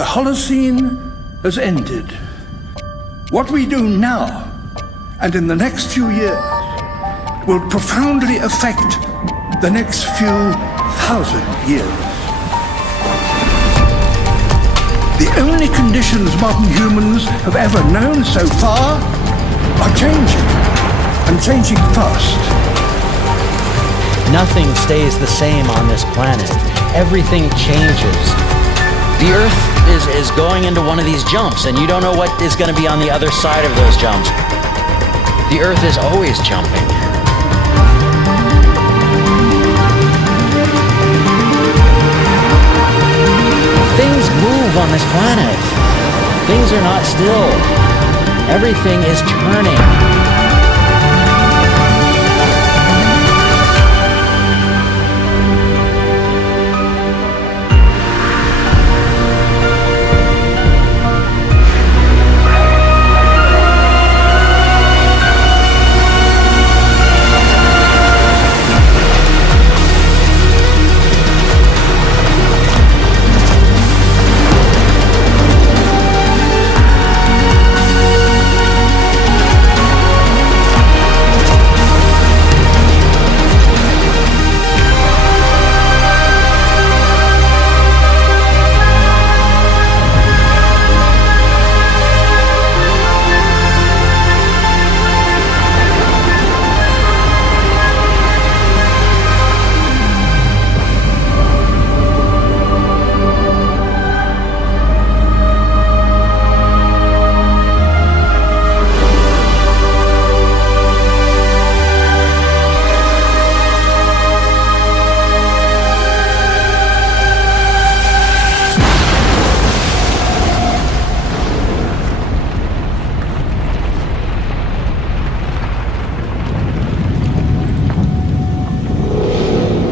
The Holocene has ended. What we do now and in the next few years will profoundly affect the next few thousand years. The only conditions modern humans have ever known so far are changing, and changing fast. Nothing stays the same on this planet. Everything changes. The Earth is going into one of these jumps, and you don't know what is going to be on the other side of those jumps. The Earth is always jumping. Things move on this planet. Things are not still. Everything is turning.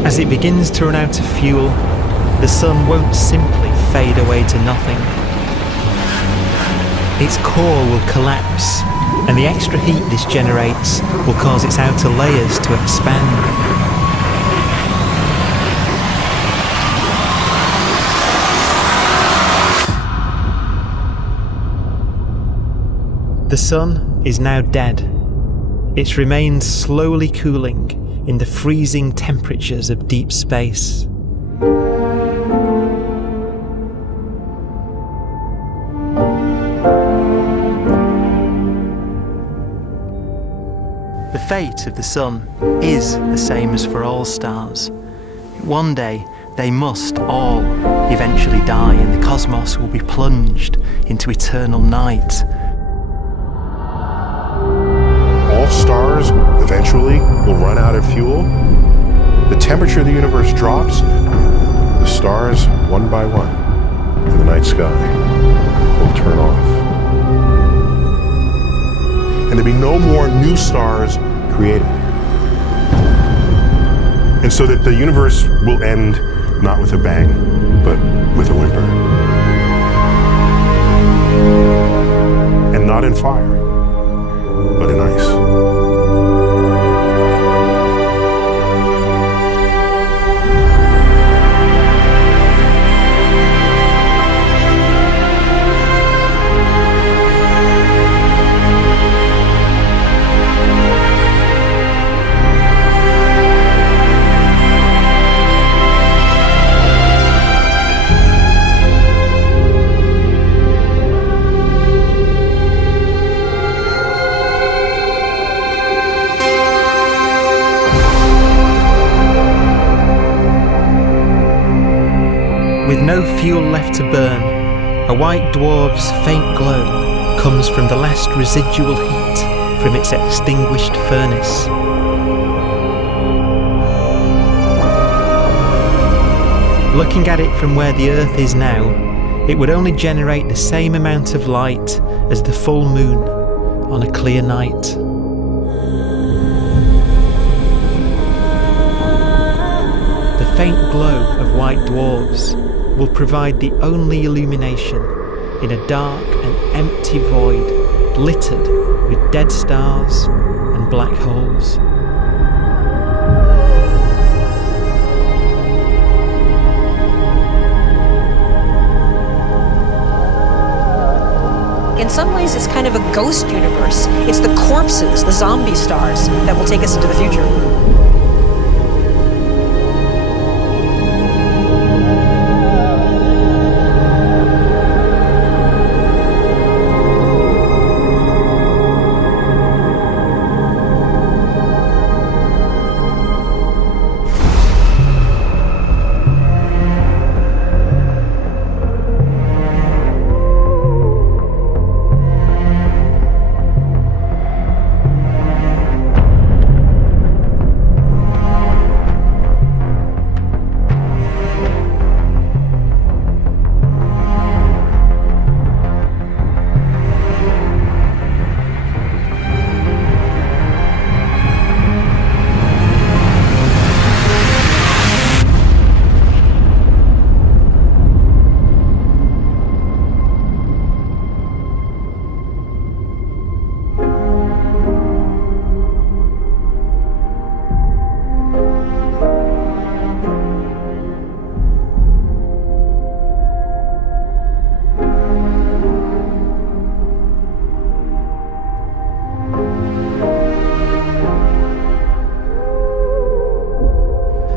As it begins to run out of fuel, the sun won't simply fade away to nothing. Its core will collapse, and the extra heat this generates will cause its outer layers to expand. The sun is now dead. Its remains slowly cooling in the freezing temperatures of deep space. The fate of the sun is the same as for all stars. One day they must all eventually die, and the cosmos will be plunged into eternal night. All stars eventually will run out of fuel. The temperature of the universe drops. The stars, one by one, in the night sky, will turn off. And there'll be no more new stars created. And so that the universe will end not with a bang, but with a whimper. And not in fire, but in ice. With no fuel left to burn, a white dwarf's faint glow comes from the last residual heat from its extinguished furnace. Looking at it from where the Earth is now, it would only generate the same amount of light as the full moon on a clear night. The faint glow of white dwarfs will provide the only illumination in a dark and empty void littered with dead stars and black holes. some ways, it's kind of a ghost universe. It's the corpses, the zombie stars, that will take us into the future.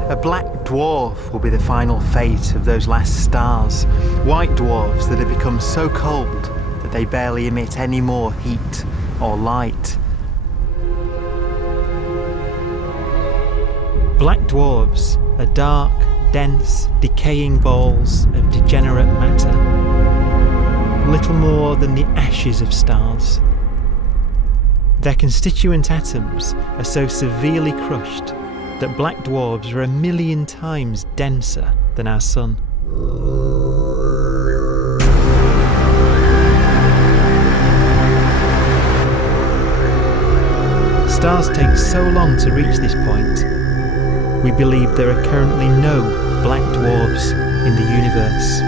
A black dwarf will be the final fate of those last stars. White dwarfs that have become so cold that they barely emit any more heat or light. Black dwarfs are dark, dense, decaying balls of degenerate matter, little more than the ashes of stars. Their constituent atoms are so severely crushed that black dwarfs are 1,000,000 times denser than our sun. Stars take so long to reach this point, we believe there are currently no black dwarfs in the universe.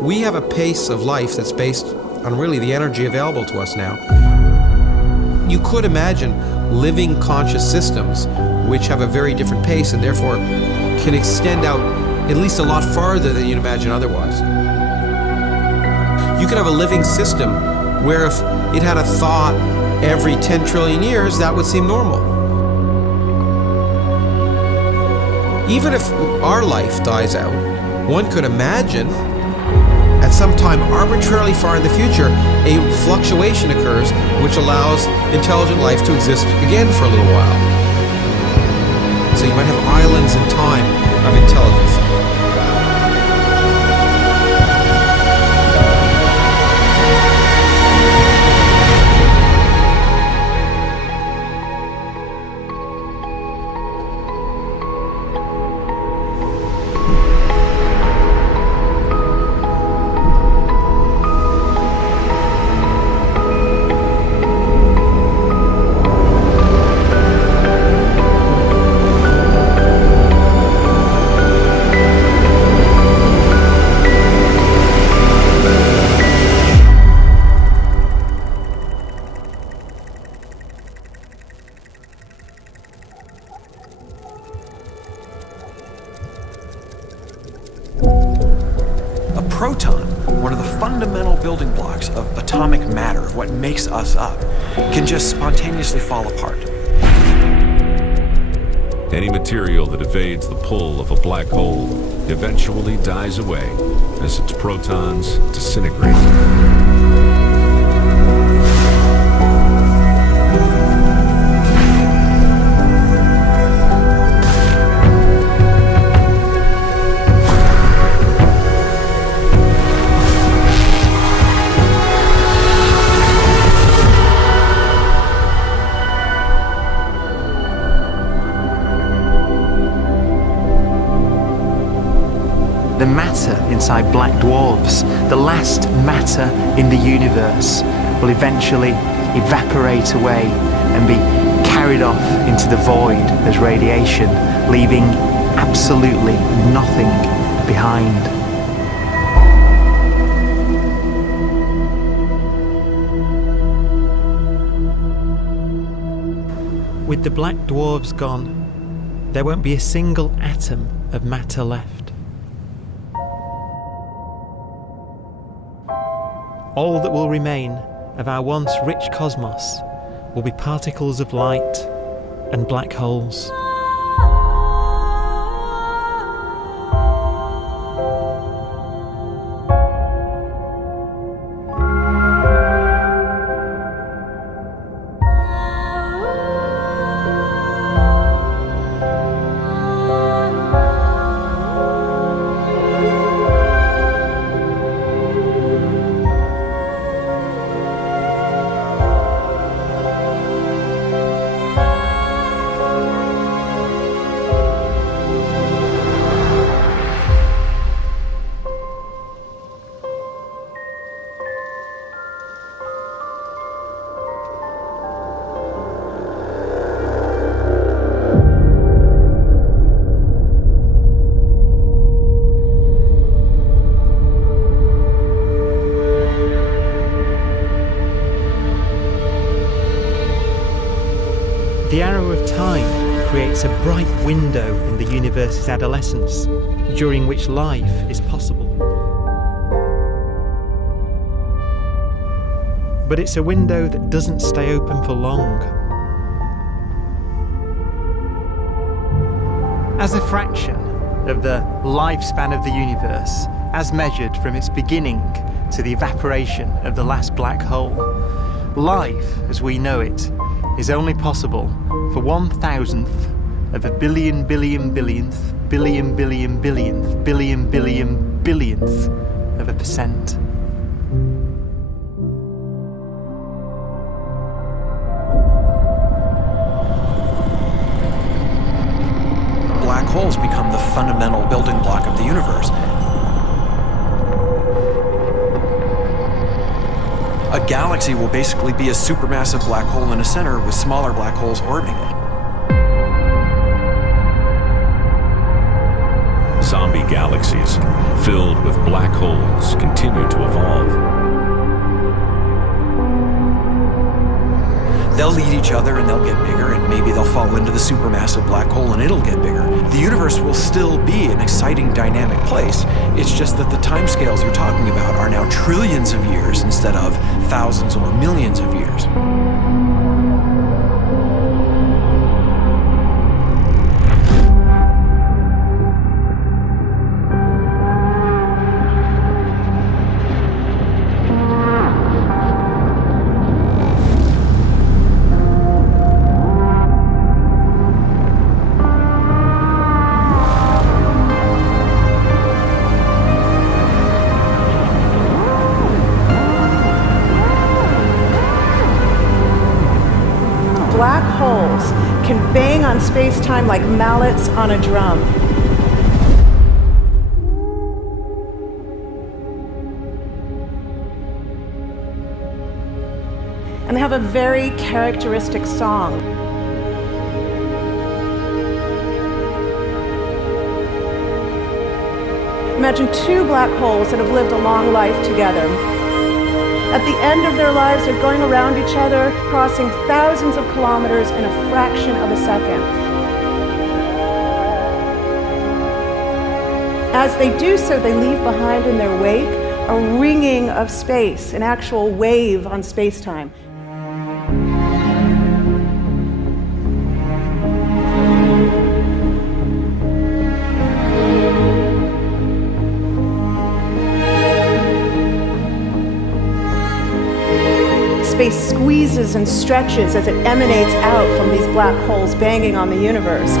We have a pace of life that's based on really the energy available to us now. You could imagine living conscious systems which have a very different pace and therefore can extend out at least a lot farther than you'd imagine otherwise. You could have a living system where if it had a thought every 10 trillion years, that would seem normal. Even if our life dies out, one could imagine at some time arbitrarily far in the future, a fluctuation occurs which allows intelligent life to exist again for a little while. So you might have islands in time of intelligence. Proton, one of the fundamental building blocks of atomic matter, of what makes us up, can just spontaneously fall apart. Any material that evades the pull of a black hole eventually dies away as its protons disintegrate. The matter inside black dwarfs, the last matter in the universe, will eventually evaporate away and be carried off into the void as radiation, leaving absolutely nothing behind. With the black dwarfs gone, there won't be a single atom of matter left. All that will remain of our once rich cosmos will be particles of light and black holes. The arrow of time creates a bright window in the universe's adolescence, during which life is possible. But it's a window that doesn't stay open for long. As a fraction of the lifespan of the universe, as measured from its beginning to the evaporation of the last black hole, life, as we know it, is only possible for 1,000th of a billion billion billionth billion billion billionth billion billion billionth of a percent. Black holes become the fundamental building block of the universe. A galaxy will basically be a supermassive black hole in a center with smaller black holes orbiting it. Zombie galaxies filled with black holes continue to evolve. They'll eat each other and they'll get bigger, and maybe they'll fall into the supermassive black hole and it'll get bigger. The universe will still be an exciting, dynamic place. It's just that the timescales you're talking about are now trillions of years instead of thousands or millions of years. Black holes can bang on space-time like mallets on a drum. And they have a very characteristic song. Imagine two black holes that have lived a long life together. At the end of their lives, they're going around each other, crossing thousands of kilometers in a fraction of a second. As they do so, they leave behind in their wake a ringing of space, an actual wave on space-time. squeezes and stretches as it emanates out from these black holes banging on the universe.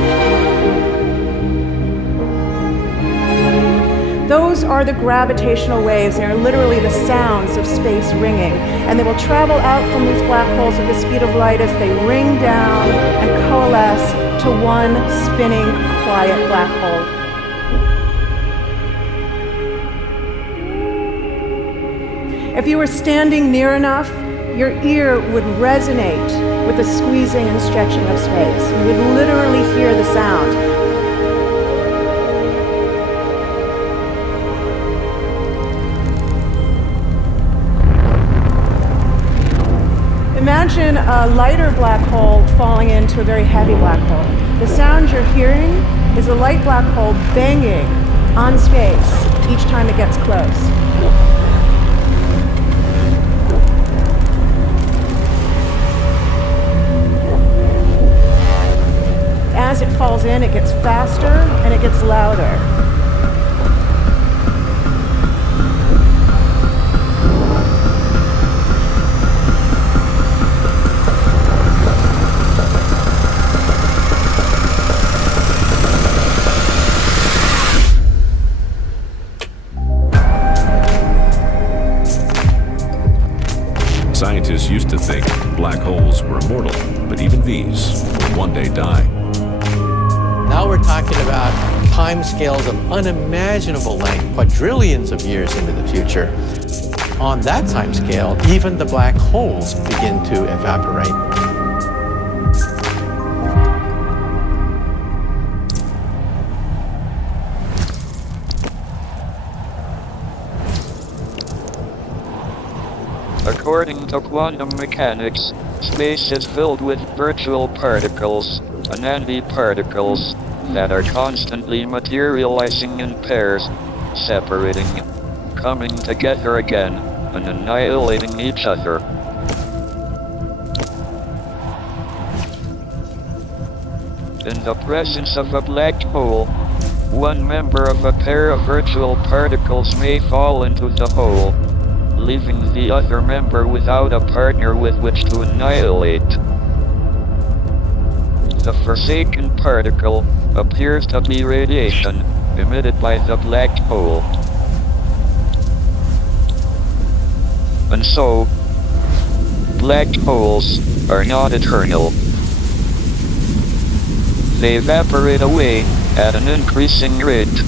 Those are the gravitational waves. They are literally the sounds of space ringing. And they will travel out from these black holes at the speed of light as they ring down and coalesce to one spinning, quiet black hole. If you were standing near enough, your ear would resonate with the squeezing and stretching of space. You would literally hear the sound. Imagine a lighter black hole falling into a very heavy black hole. The sound you're hearing is a light black hole banging on space each time it gets close. As it falls in, it gets faster and it gets louder. Scientists used to think black holes were immortal, but even these will one day die. Now we're talking about timescales of unimaginable length, quadrillions of years into the future. On that timescale, even the black holes begin to evaporate. According to quantum mechanics, space is filled with virtual particles, antiparticles, that are constantly materializing in pairs, separating, coming together again, and annihilating each other. In the presence of a black hole, one member of a pair of virtual particles may fall into the hole, leaving the other member without a partner with which to annihilate. The forsaken particle appears to be radiation emitted by the black hole. And so, black holes are not eternal. They evaporate away at an increasing rate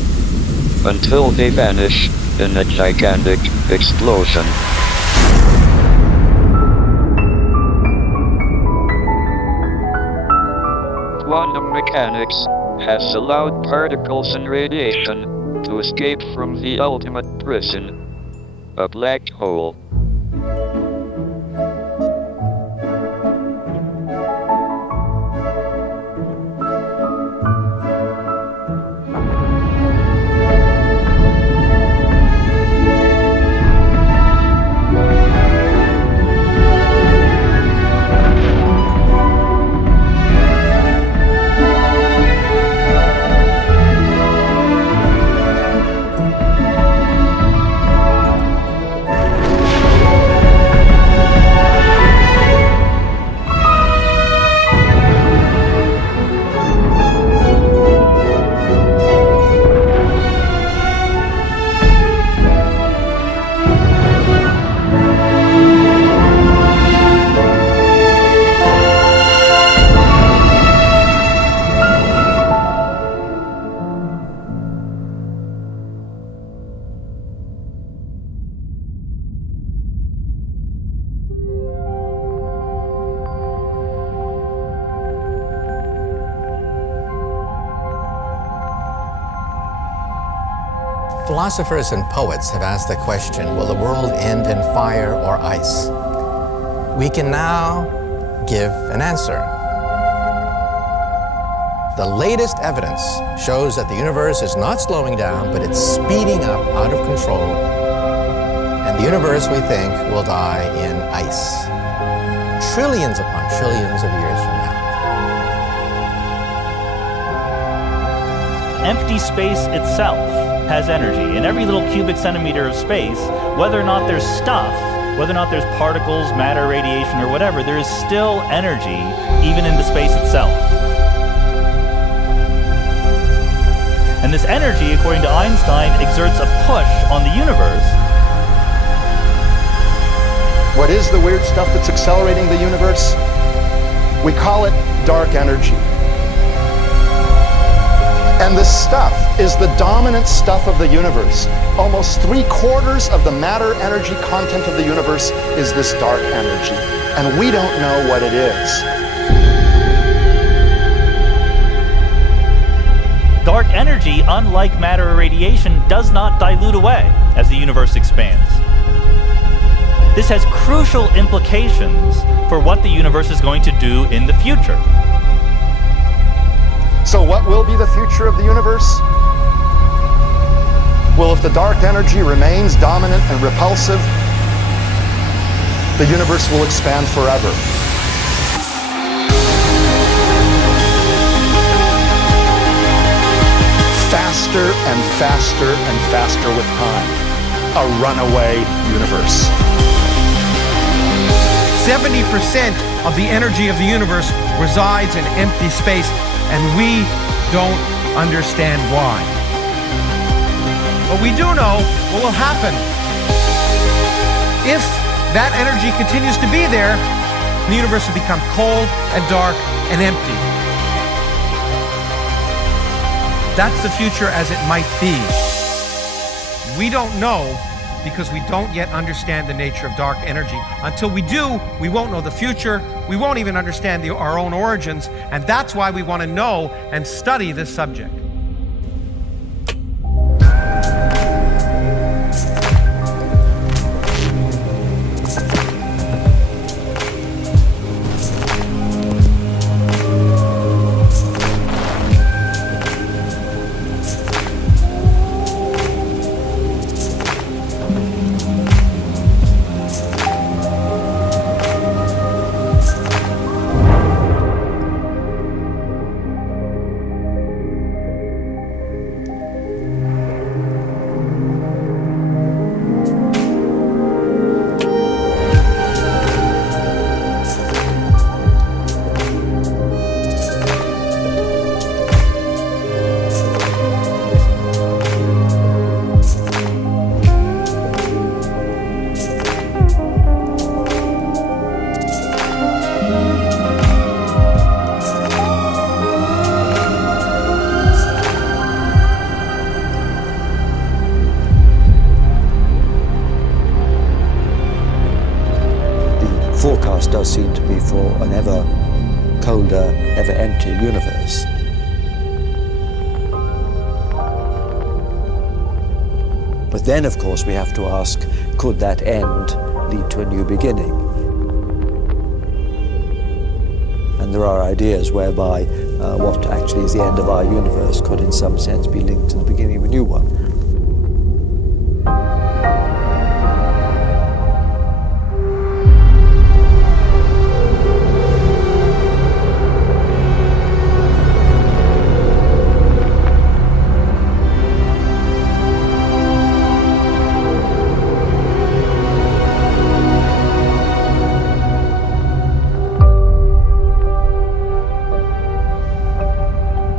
until they vanish in a gigantic explosion. Quantum mechanics has allowed particles and radiation to escape from the ultimate prison, a black hole. Philosophers and poets have asked the question, will the world end in fire or ice? We can now give an answer. The latest evidence shows that the universe is not slowing down, but it's speeding up out of control. And the universe, we think, will die in ice. Trillions upon trillions of years from now. Empty space itself has energy. In every little cubic centimeter of space, whether or not there's stuff whether or not there's particles, matter, radiation, or whatever, there is still energy, even in the space itself. And this energy, according to Einstein, exerts a push on the universe. What is the weird stuff that's accelerating the universe? We call it dark energy. And this stuff is the dominant stuff of the universe. Almost 3/4 of the matter energy content of the universe is this dark energy. And we don't know what it is. Dark energy, unlike matter or radiation, does not dilute away as the universe expands. This has crucial implications for what the universe is going to do in the future. So what will be the future of the universe? Well, if the dark energy remains dominant and repulsive, the universe will expand forever. Faster and faster and faster with time. A runaway universe. 70% of the energy of the universe resides in empty space, and we don't understand why. But we do know what will happen. If that energy continues to be there, the universe will become cold and dark and empty. That's the future as it might be. We don't know because we don't yet understand the nature of dark energy. Until we do, we won't know the future. We won't even understand our own origins, and that's why we want to know and study this subject. Forecast does seem to be for an ever colder, ever emptier universe. But then, of course, we have to ask, could that end lead to a new beginning? And there are ideas whereby what actually is the end of our universe could in some sense be linked to the beginning of a new one.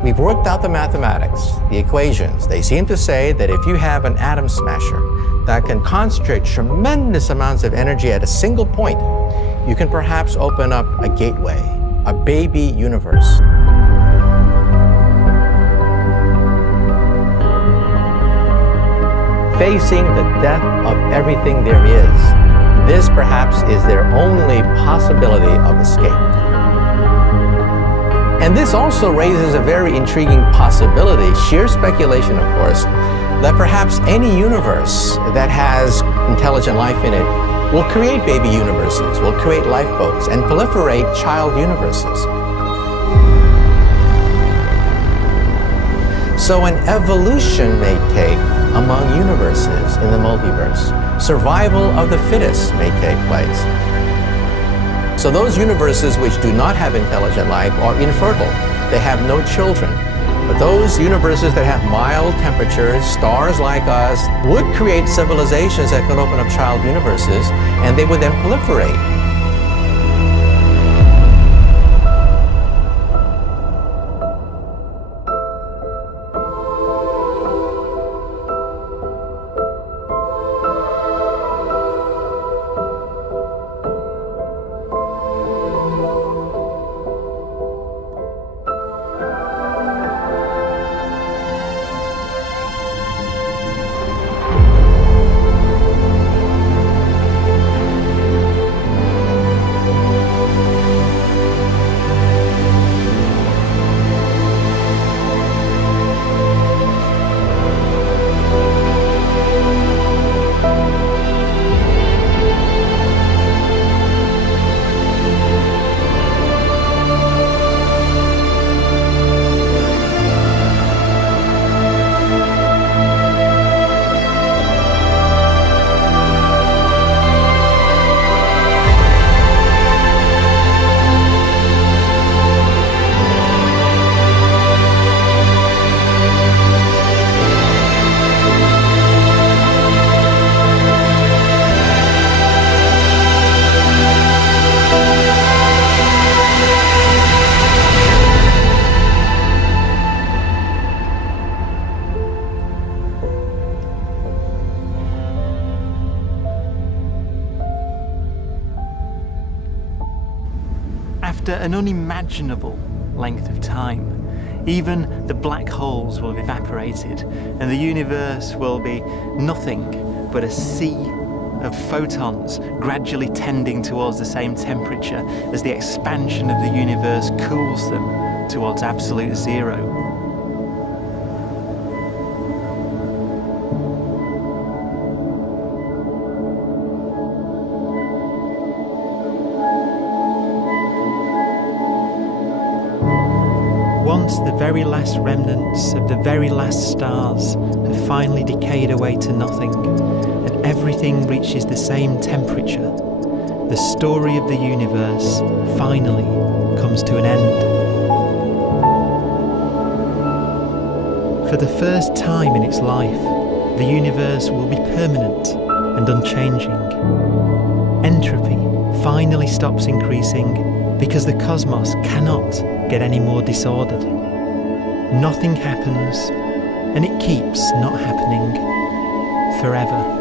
We've worked out the mathematics, the equations. They seem to say that if you have an atom smasher that can concentrate tremendous amounts of energy at a single point, you can perhaps open up a gateway, a baby universe. Facing the death of everything there is, this perhaps is their only possibility of escape. And this also raises a very intriguing possibility, sheer speculation of course, that perhaps any universe that has intelligent life in it will create baby universes, will create lifeboats, and proliferate child universes. So an evolution may take among universes in the multiverse. Survival of the fittest may take place. So those universes which do not have intelligent life are infertile. They have no children. But Those universes that have mild temperatures, stars like us, would create civilizations that could open up child universes, and they would then proliferate. After an unimaginable length of time, even the black holes will have evaporated, and the universe will be nothing but a sea of photons gradually tending towards the same temperature as the expansion of the universe cools them towards absolute zero. Once the very last remnants of the very last stars have finally decayed away to nothing, and everything reaches the same temperature, the story of the universe finally comes to an end. For the first time in its life, the universe will be permanent and unchanging. Entropy finally stops increasing because the cosmos cannot get any more disordered. Nothing happens, and it keeps not happening forever.